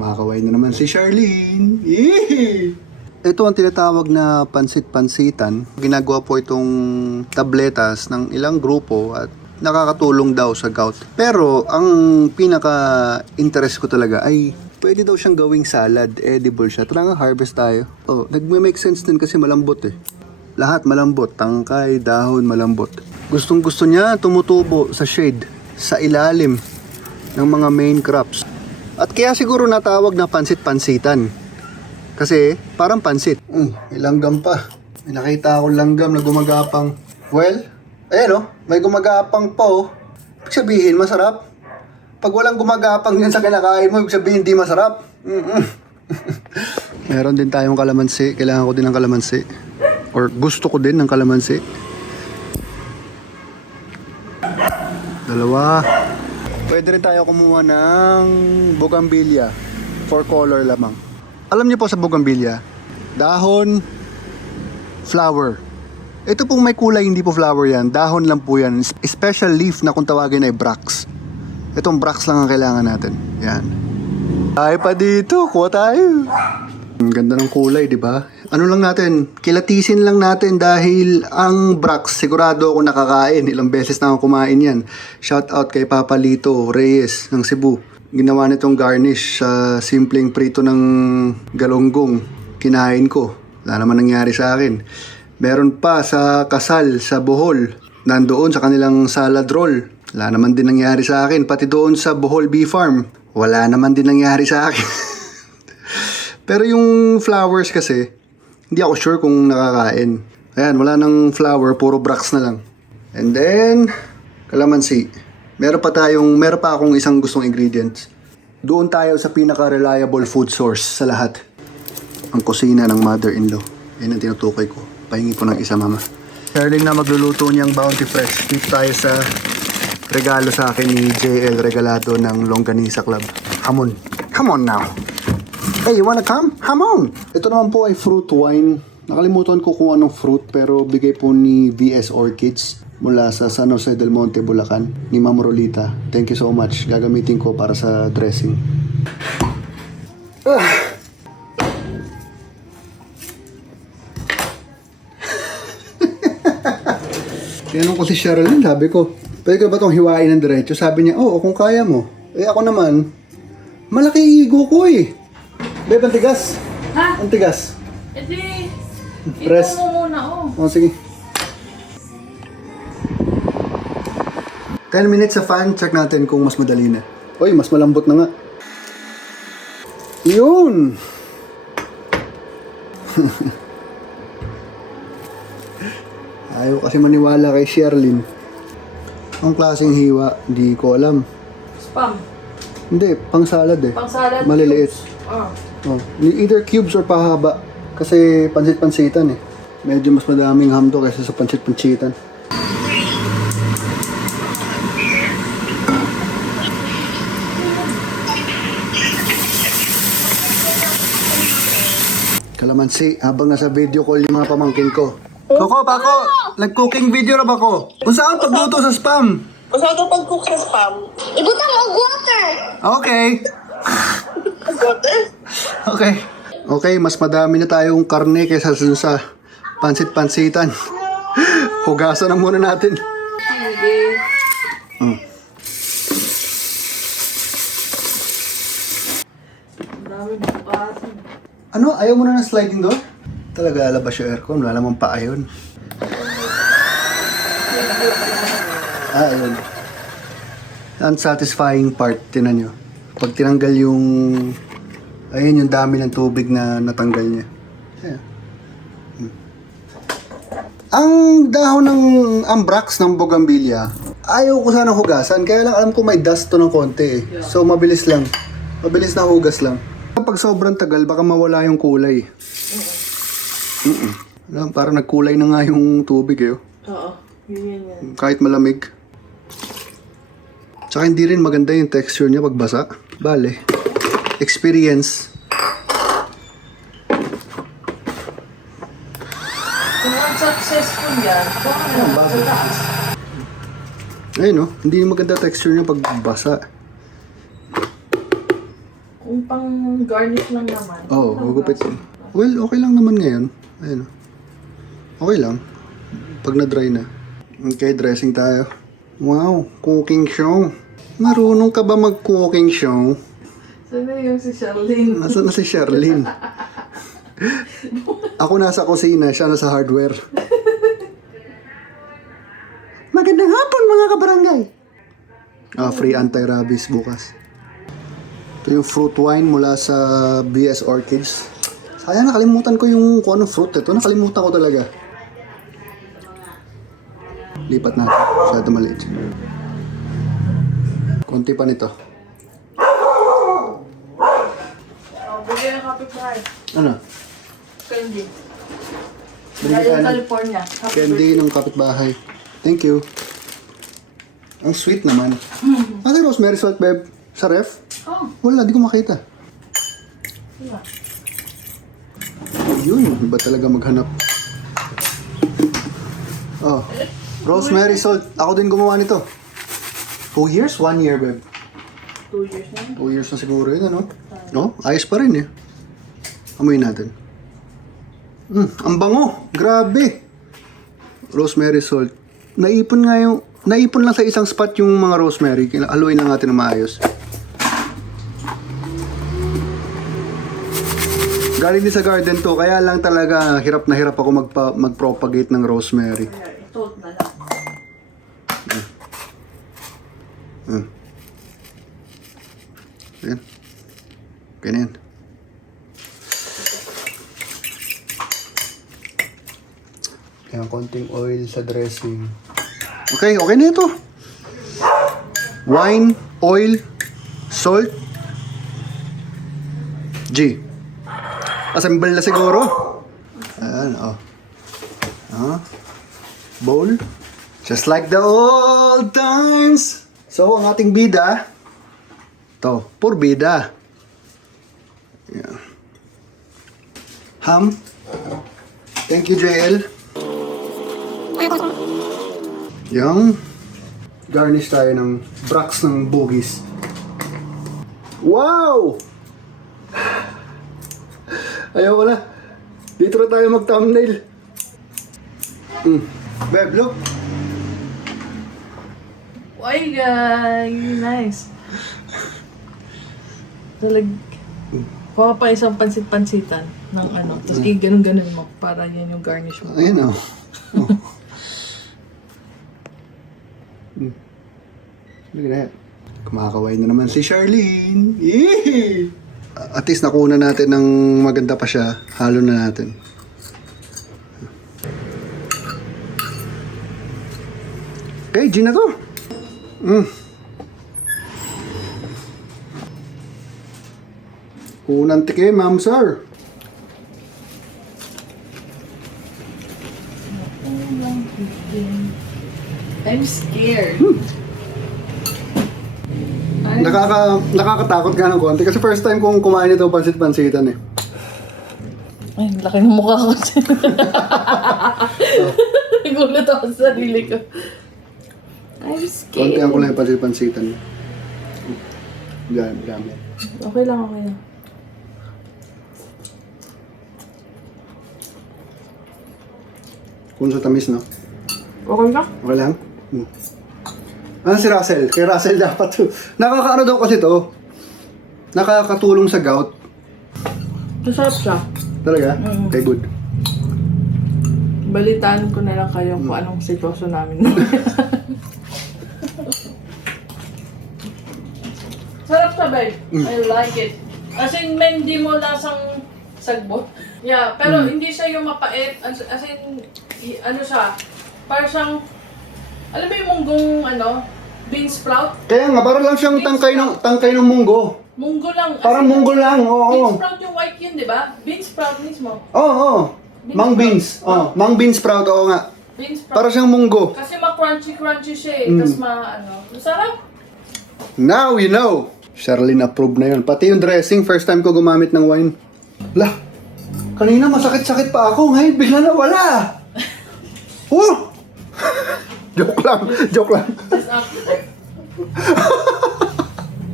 Makakaway na naman si Charlene. Yee! Ito ang tinatawag na pansit-pansitan. Ginagawa po itong tabletas ng ilang grupo at nakakatulong daw sa gout. Pero ang pinaka-interest ko talaga ay pwede daw siyang gawing salad. Edible siya. Tara nga, harvest tayo. Oh, nagme-make sense din kasi malambot eh. Lahat malambot. Tangkay, dahon, malambot. Gustong gusto niya tumutubo sa shade, sa ilalim ng mga main crops. At kaya siguro natawag na pansit-pansitan. Kasi parang pansit. May langgam pa. May nakita akong langgam na gumagapang. Well, ayan may gumagapang pa oh. Ibig sabihin, masarap. Pag walang gumagapang yan sa kinakain mo, ibig sabihin, hindi masarap. Meron din tayong kalamansi. Kailangan ko din ng kalamansi. Or gusto ko din ng kalamansi. Dalawa. Pwede rin tayo kumuha ng bougainvillea. For color lamang. Alam niyo po sa bougainvillea, dahon, flower. Ito pong may kulay, hindi po flower yan. Dahon lang po yan. Special leaf na kung tawagin ay bracts. Itong bracts lang ang kailangan natin. Yan. Ay pa dito, kuha tayo. Ang ganda ng kulay, di ba? Ano lang natin, kilatisin lang natin dahil ang bracts, sigurado ako nakakain. Ilang beses na ako kumain yan. Shout out kay Papa Lito Reyes ng Cebu. Ginawa nitong garnish sa simpleng prito ng galonggong. Kinain ko. Wala naman nangyari sa akin. Meron pa sa kasal, sa Bohol. Nandoon sa kanilang salad roll. Wala naman din nangyari sa akin. Pati doon sa Bohol Bee Farm. Wala naman din nangyari sa akin. Pero yung flowers kasi, hindi ako sure kung nakakain. Ayan, wala nang flower. Puro bracts na lang. And then, kalamansi. Meron pa akong isang gustong ingredients. Doon tayo sa pinaka-reliable food source sa lahat. Ang kusina ng mother-in-law. Yan ang tinutukoy ko. Pahingi po ng isa, mama. Charlene na magluluto niyang Bounty Fresh. Dito tayo sa regalo sa akin ni JL Regalado ng Longganisa Club. Hamon. Come on now. Hey, you wanna come? Hamon! Ito naman po ay fruit wine. Nakalimutan ko kung anong fruit pero bigay po ni VS Orchids mula sa San Jose del Monte, Bulacan, ni Ma'am Rolita. Thank you so much. Gagamitin ko para sa dressing. Tinanong ko si Sherilyn, sabi ko, pwede ka ba itong hiwain ng diretso? Sabi niya, oo, kung kaya mo. Eh ako naman, malaki ego ko eh. Bebe, ang tigas. Ha? Ang tigas. Edi, Press. ito mo muna, Oh, sige. 10 minutes sa fan, check natin kung mas madali na. Uy, mas malambot na nga. Yun! Ayaw kasi maniwala kay Sherilyn. Ang klaseng hiwa, di ko alam. Spam. Hindi, pang salad eh. Pang salad. Maliliit. Oh, either cubes or pahaba. Kasi pansit-pansitan eh. Medyo mas madaming ham to kaysa sa pansit-pansitan. Kalamansi, habang nasa video call yung mga pamangkin ko. Koko, Pako, nag-cooking video na ba ko? Kung saan pagluto sa spam? Kung saan ka pag-cook sa spam? Ibutang og water. Okay. Water? Okay. Okay, mas madami na tayong karne kaysa sa pansit-pansitan. Hugasan na muna natin. Dami bukasan. Ano? Ayaw mo na ng sliding door? Talaga labas yung aircon. Wala namang paa yun. Ayun. Unsatisfying part, tinan nyo. Pag tinanggal yung... Ayun yung dami ng tubig na natanggal niya. Ayan. Ang dahon ng ambrax ng bougainvillea, ayaw ko sana hugasan. Kaya lang alam ko may dust to ng konti eh. So mabilis lang. Mabilis na hugas lang. Kapag sobrang tagal, baka mawala yung kulay. Parang nagkulay na nga yung tubig eh. Oo. Yun. Kahit malamig. Tsaka hindi rin maganda yung texture niya pag basa. Bale, experience. Kung unsuccessful yan, baka naman sa taas. Ayun no, hindi maganda texture niya pag basa. Kung pang garnish lang naman. Oo, hugupit. Well, okay lang naman ngayon. Ayun. Okay lang. Pag na-dry na. Okay, dressing tayo. Wow, cooking show. Marunong ka ba mag-cooking show? Sana yung si Charlene. Nasaan na si Sherlyn? Ako nasa kusina, siya nasa hardware. Magandang hapon mga kabarangay! Free anti-rabies bukas. Ito yung fruit wine mula sa BS Orchids. Sayang, nakalimutan ko yung kung anong fruit ito. Nakalimutan ko talaga. Lipat natin. Masyado maliit. Kunti pa nito. Bigyan ng kapitbahay. Ano? Candy. Bili Galing ka ng California. Happy candy ng kapitbahay. Thank you. Ang sweet naman. Ate rosemary salt, babe. Sa ref? Oh, Wala, di ko makita. wala. Yun, iba talaga maghanap. Oh, rosemary salt. Ako din gumawa nito. 2 years? 1 year, babe. 2 years na. 2 years na siguro yun, ano? No? Ayos pa rin eh. Amoyin natin. Ang bango. Grabe. Rosemary salt. Naipon lang sa isang spot yung mga rosemary. Haluin lang natin na maayos. Galing din sa garden to, kaya lang talaga hirap na hirap ako mag-propagate ng rosemary. Kaya ito na lang. Ayan. Okay na yan. Ayan, konting oil sa dressing. Okay, okay na ito. Wine, oil, salt, G. Assemble na siguro. Ayan, oh. Bowl. Just like the old times. So, ang ating bida, to, pur bida. Ayan. Ham. Thank you, JL. Yung garnish tayo ng bracts ng bogies. Wow! Ayaw ko na. Dito na tayo mag-thumbnail. Babe, look. Ay, nice. Kuha pa isang pansit-pansitan ng ano. Tapos ganun-ganun mo para yan yung garnish mo. Ayan o. Look at that. Kumakaway na naman si Charlene. Yee! At least nakuna natin ng maganda pa siya. Halo na natin. Okay, G na to. Unang tikim, ma'am sir. I'm scared. Nakakatakot nga ng konti kasi first time kong kumain ito pansit-pansitan eh. Ay, laki ng mukha ko. Nagulat ako sa sarili ko. I'm scared. Konti ang kulay pansit-pansitan. Gamit. Okay lang, okay lang. Kung sa tamis, no? Okay ka? Okay lang? Si Russell. Kay Russell dapat to. Nakakaano daw kasi to. Nakakatulong sa gout. Masarap siya. Talaga? Okay, good. Balitaan ko na lang kayo kung anong sitwasyon namin. Sarap siya, babe. I like it. As in, hindi mo lasang sagbot. Yeah, pero hindi siya yung mapait. As in, ano siya, parang siyang, alam mo yung munggong, bean sprout? Kaya nga, parang lang siyang tangkay ng munggo. Munggo lang. As Parang in, munggo lang, oo. Bean sprout yung white yun, di ba? Bean sprout mismo. Oo. Mang beans. Oh, mang bean sprout, oo nga. Bean sprout. Para siyang munggo. Kasi ma-crunchy siya eh. Tapos masarap. Now you know. Sherlyn approve na yun. Pati yung dressing, first time ko gumamit ng wine. Lah, kanina masakit-sakit pa ako. Ngayon, bigla na wala. Oh! Joke lang. Tapos after.